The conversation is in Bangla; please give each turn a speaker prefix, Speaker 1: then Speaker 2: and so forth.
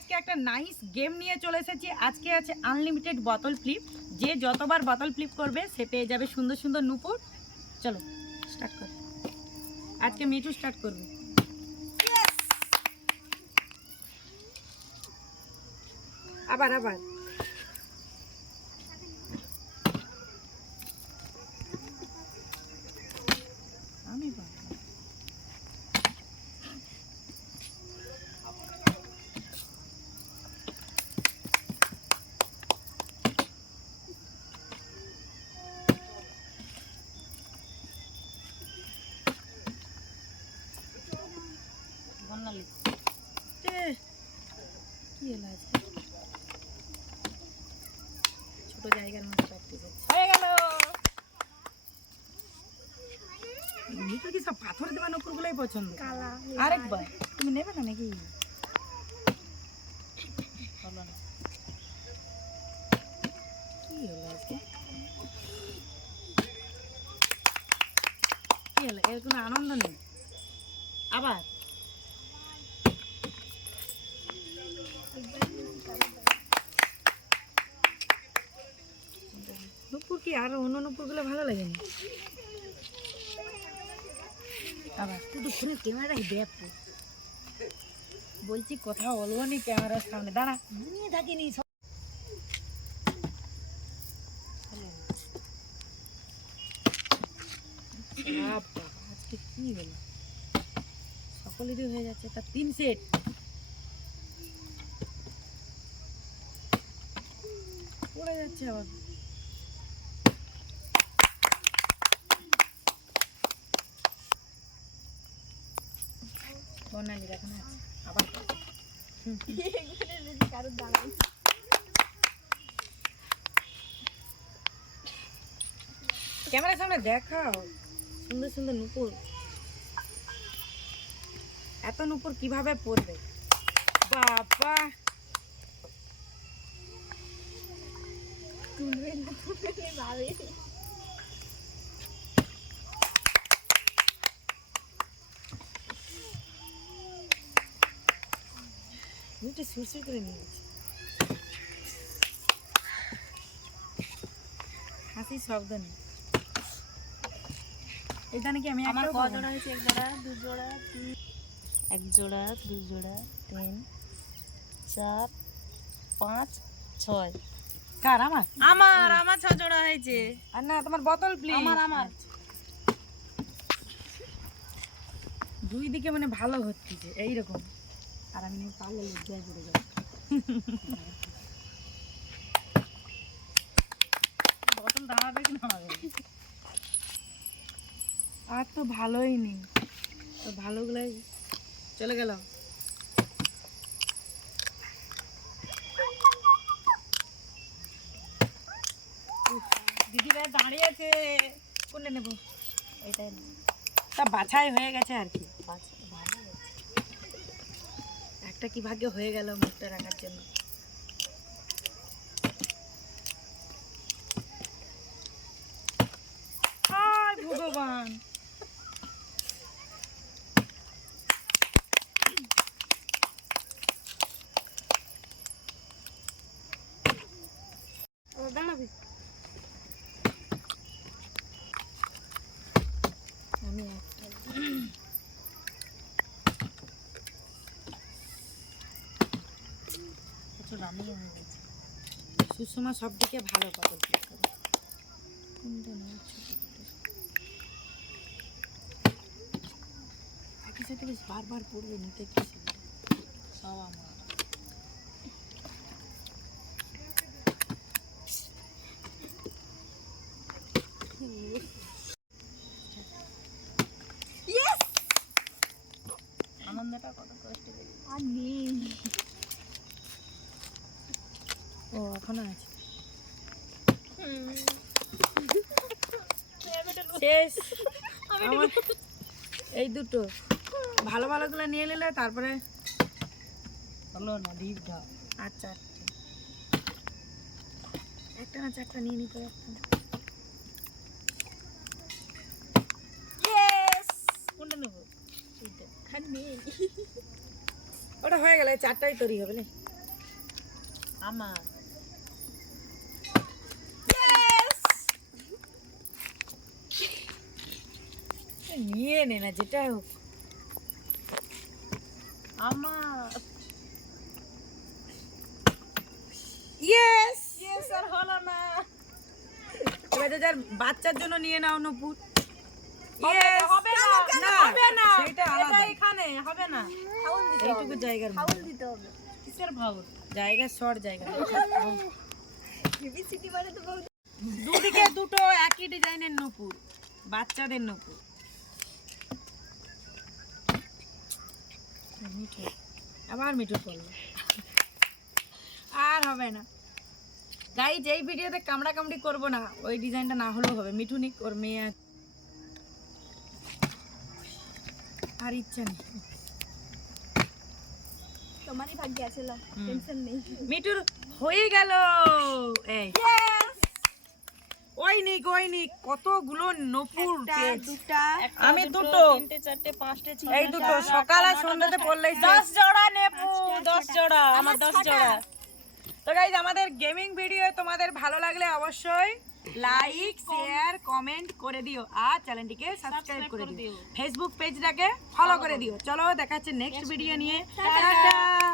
Speaker 1: আজকে একটা নাইস গেম নিয়ে চলে এসেছি। আজকে আছে আনলিমিটেড বোতল ফ্লিপ যে যতবার বোতল ফ্লিপ করবে সে পেয়ে যাবে সুন্দর সুন্দর নুপুর। চলো স্টার্ট কর। আজকে মিঠু স্টার্ট করবে। আবার আবার। কি হলো আজকে? ছোট জায়গার মধ্যে প্র্যাকটিস হয়ে গেল। মিঠুর কি সব পাথর দেওয়া নকুরগুলোই পছন্দ?
Speaker 2: কালা।
Speaker 1: আরেকবার। তুমি নেবে না নাকি? হলো না। কি হলো আজকে? কি হলো এর কোনো আনন্দ নেই? আবার নুপুর কি আরও অন্য নুপুরগুলো ভালো লাগেনি? আবার তুই তো ক্যামেরা দেখ। বলছি কথা বলব নি ক্যামেরার সামনে। দাঁড়া নিয়ে থাকিনি আজকে কি হলো? সকলেরই হয়ে যাচ্ছে তার তিন সেট পড়ে যাচ্ছে আবার। বর্ণালী এখন আছে। আবার
Speaker 2: কারোর দাঁড়াই
Speaker 1: ক্যামেরার সামনে দেখাও। সুন্দর সুন্দর নুপুর। এত নুপুর কীভাবে পড়বে? বাবা।
Speaker 2: তুলবে না তুলবে ভাবে।
Speaker 1: সুরসুর করে নিয়ে গেছে হাসির শব্দ নেই এটা নাকি আমি
Speaker 2: আমার ক জোড়া হয়েছে এক জোড়া দু জোড়া তিন। এক জোড়া দু জোড়া তিন চার পাঁচ ছয়।
Speaker 1: কার? আমার?
Speaker 2: আমার আমার ছ জোড়া হয়েছে।
Speaker 1: আর না তোমার বোতল প্লিজ
Speaker 2: আমার আমার।
Speaker 1: দুই দিকে মানে ভালো হচ্ছে এইরকম। আর আমি পারলে লজ্জায় পড়ে যাব। বোতল দাঁড়াবে কি দাঁড়াবে? আর তো ভালোই নেই। তো ভালোগুলাই চলে গেল। দিদিরা দাঁড়িয়েছে কোনটা নেব?
Speaker 2: এটাই
Speaker 1: তা বাছাই হয়ে গেছে আর কি।
Speaker 2: হয়েছে।
Speaker 1: একটা কি ভাগ্য হয়ে গেল মুখটা রাখার জন্য হায় ভগবান
Speaker 2: ও, দাঁড়াবি
Speaker 1: আমি একটা
Speaker 2: রানিয়ে হয়ে গেছে।
Speaker 1: সুষমা সব দিকে ভালো পটল ক্লিক করে। কোনটা নেই ছোট ছোট। একই সাথে বেশ বারবার পড়বে নিতে কি।
Speaker 2: সব আমার।
Speaker 1: আনন্দটা কত কষ্ট
Speaker 2: আর নেই।
Speaker 1: ও এখনও আছে। শেষ। আমার এই দুটো। ভালো ভালোগুলো নিয়ে নিলে তারপরে
Speaker 2: হলো না ডিপটা
Speaker 1: আর চারটে একটা না চারটা নিয়ে নিতে কোনটা নেব? ওটা হয়ে গেলে চারটাই তৈরি হবে না।
Speaker 2: আমার।
Speaker 1: নিয়ে নে না যেটা হোক।
Speaker 2: আমার।
Speaker 1: ইয়েস
Speaker 2: ইয়েস আর হলো না।
Speaker 1: এবার যার বাচ্চার জন্য নিয়ে নাও নপুর
Speaker 2: হবে না, হবে না
Speaker 1: না,
Speaker 2: হবে না।
Speaker 1: সেটা আলাদা।
Speaker 2: এখানে হবে না।
Speaker 1: এইটুকু জায়গার মধ্যে।
Speaker 3: দিতে হবে।
Speaker 2: কিসের ভাউল
Speaker 1: জায়গা শর্ট জায়গা।
Speaker 3: মানে তো
Speaker 1: দুদিকে দুটো একই ডিজাইনের নপুর বাচ্চাদের নপুর মিঠু আবার মিঠু পড়ল আর হবে না। গাই যেই ভিডিওতে কামড়া কামড়ি করব না। ওই ডিজাইনটা না হলেও হবে। মিঠু নিক ওর মেয়ে। আর ইচ্ছা নেই।
Speaker 3: তোমারই ভাগ্যে আছে টেনশন নেই।
Speaker 1: মিঠুর হয়ে গেল। এই। ওই নিক ওই নিক কতগুলো নপুর পেয়েছি।
Speaker 3: দুটা
Speaker 1: আমি দুটো
Speaker 2: তিনটে চারটে পাঁচটে ছটা
Speaker 1: এই দুটো সকাল আর সন্ধ্যাতে পড়লেই
Speaker 2: দশ জোড়া নেব দশ জোড়া আমার দশ জোড়া।
Speaker 1: তো গাইজ আমাদের গেমিং ভিডিও তোমাদের ভালো লাগলে অবশ্যই লাইক শেয়ার কমেন্ট করে দিও। আর চ্যানেলটিকে সাবস্ক্রাইব করে দিও। ফেসবুক পেজটাকে ফলো করে দিও। চলো দেখা হচ্ছে নেক্সট ভিডিও নিয়ে। টাটা।